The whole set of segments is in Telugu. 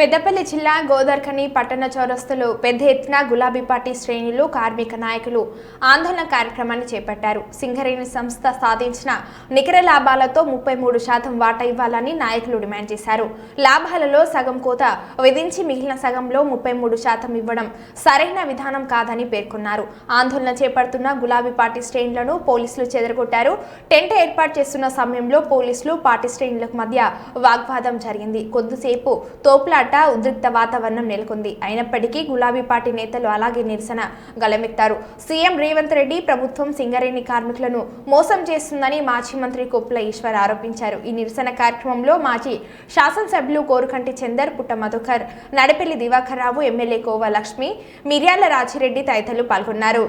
పెద్దపల్లి జిల్లా గోదర్ఖని పట్టణ చౌరస్తులు పెద్ద ఎత్తున గులాబీ పార్టీ శ్రేణులు కార్మిక నాయకులు ఆందోళన కార్యక్రమాన్ని చేపట్టారు. సింగరేణి సంస్థ సాధించిన నికర లాభాలతో ముప్పై మూడు శాతం వాటా ఇవ్వాలని నాయకులు డిమాండ్ చేశారు. లాభాలలో సగం కోత విధించి మిగిలిన సగంలో ముప్పై మూడు శాతం ఇవ్వడం సరైన విధానం కాదని పేర్కొన్నారు. ఆందోళన చేపడుతున్న గులాబీ పార్టీ శ్రేణులను పోలీసులు చెదరగొట్టారు. టెంట్ ఏర్పాటు చేస్తున్న సమయంలో పోలీసులు పార్టీ శ్రేణులకు మధ్య వాగ్వాదం జరిగింది. కొద్దిసేపు తోపులాట ఉద్రిక్త వాతావరణం నెలకొంది. అయినప్పటికీ గులాబీ పార్టీ నేతలు అలాగే నిరసన గలమెత్తారు. సీఎం రేవంత్ రెడ్డి ప్రభుత్వం సింగరేణి కార్మికులను మోసం చేస్తుందని మాజీ మంత్రి కొప్పుల ఈశ్వర్ ఆరోపించారు. ఈ నిరసన కార్యక్రమంలో మాజీ శాసనసభ్యులు కోరుకంటి చందర్ పుట్ట మధుకర్ నడపెల్లి దివాకర్ రావు ఎమ్మెల్యే కోవ లక్ష్మి మిర్యాల రాజిరెడ్డి తదితరులు పాల్గొన్నారు.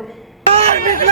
కార్మికుల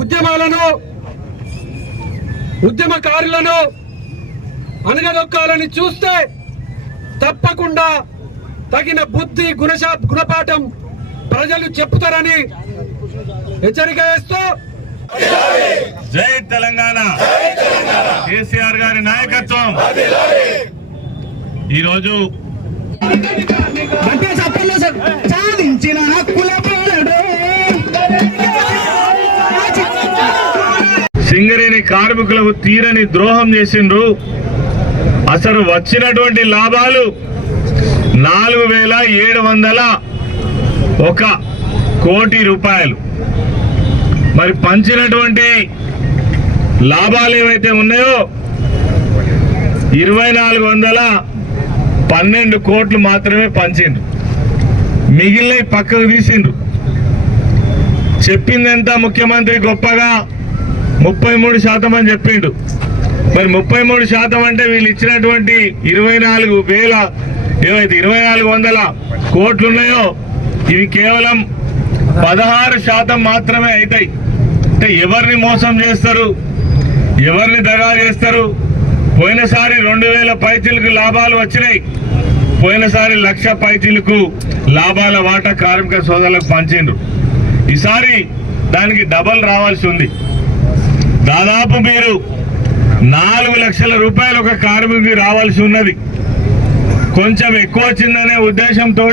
ఉద్యమాలను ఉద్యమకారులను అనగదొక్కాలని చూస్తే తప్పకుండా తగిన బుద్ధి గుణశా గుణపాఠం ప్రజలు చెప్తారని హెచ్చరిక చేస్తూ జై తెలంగాణ. కేసీఆర్ గారి నాయకత్వం. ఈరోజు సింగరేణి కార్మికులకు తీరని ద్రోహం చేసిండ్రు. అసలు వచ్చినటువంటి లాభాలు నాలుగు వేల ఏడు వందల ఒక కోటి రూపాయలు. మరి పంచినటువంటి లాభాలు ఏవైతే ఉన్నాయో ఇరవై నాలుగు వందల పన్నెండు కోట్లు మాత్రమే పంచిండ్రు. మిగిలినవి పక్కకు తీసిండ్రు. చెప్పిందంతా ముఖ్యమంత్రి గొప్పగా? ముప్పై మూడు శాతం అని చెప్పిండు. మరి ముప్పై మూడు శాతం అంటే వీళ్ళు ఇచ్చినటువంటి ఇరవై నాలుగు వేల ఏవైతే ఇరవై నాలుగు వందల కోట్లు ఉన్నాయో ఇవి కేవలం పదహారు శాతం మాత్రమే అవుతాయి. అంటే ఎవరిని మోసం చేస్తారు? ఎవరిని దగా చేస్తారు? పోయినసారి రెండు వేల పైచీలకు లాభాలు వచ్చినాయి. పోయినసారి లక్ష పైచీలకు లాభాల వాటా కార్మిక సోదరులకు పంచిండ్రు. ఈసారి దానికి డబల్ రావాల్సి ఉంది. దాదాపు మీరు నాలుగు లక్షల రూపాయలు ఒక కార్మికుడికి రావాల్సి ఉన్నది. కొంచెం ఎక్కువ వచ్చిందనే ఉద్దేశంతో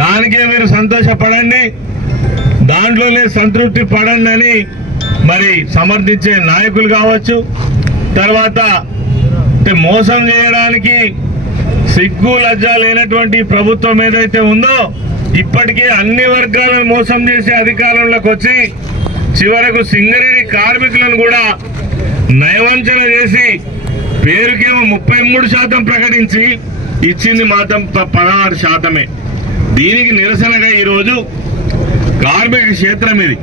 దానికే మీరు సంతోషపడండి. దాంట్లోనే సంతృప్తి పడండి అని మరి సమర్థించే నాయకులు కావచ్చు. తర్వాత మోసం చేయడానికి సిగ్గు లజ్జ లేనటువంటి ప్రభుత్వం ఏదైతే ఉందో ఇప్పటికే అన్ని వర్గాలను మోసం చేసే అధికారంలోకి వచ్చి చివరకు సింగరేణి కార్మికులను కూడా నయవంచన చేసి పేరుకేమో ముప్పై మూడు శాతం ప్రకటించి ఇచ్చింది మాత్రం ప- పదహారు శాతమే. దీనికి నిరసనగా ఈరోజు కార్మిక క్షేత్రం ఇది.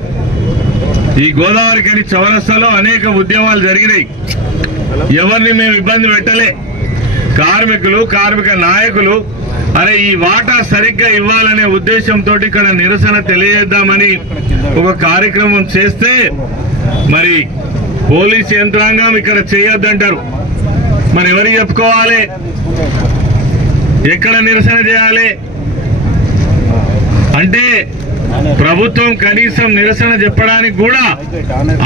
ఈ గోదావరి కని చౌరస్తాలో అనేక ఉద్యమాలు జరిగినాయి. ఎవరిని మేము ఇబ్బంది పెట్టలే. కార్మికులు కార్మిక నాయకులు అరే ఈ వాటా సరిగ్గా ఇవ్వాలనే ఉద్దేశంతో ఇక్కడ నిరసన తెలియజేద్దామని ఒక కార్యక్రమం చేస్తే మరి పోలీస్ యంత్రాంగం ఇక్కడ చేయొద్దంటారు. మరి ఎవరికి చెప్పుకోవాలి? ఎక్కడ నిరసన చేయాలి? అంటే ప్రభుత్వం కనీసం నిరసన చెప్పడానికి కూడా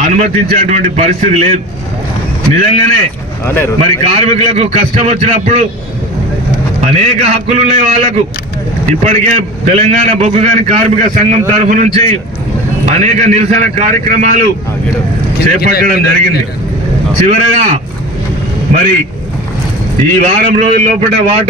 అనుమతించేటువంటి పరిస్థితి లేదు. నిజంగానే మరి కార్మికులకు కష్టం వచ్చినప్పుడు అనేక హక్కులు ఉన్నాయి వాళ్ళకు ఇప్పటికే తెలంగాణ బొగ్గుగాని కార్మిక సంఘం తరఫు నుంచి అనేక నిరసన కార్యక్రమాలు చేపట్టడం జరిగింది. చివరగా మరి ఈ వారం రోజుల లోపల వాట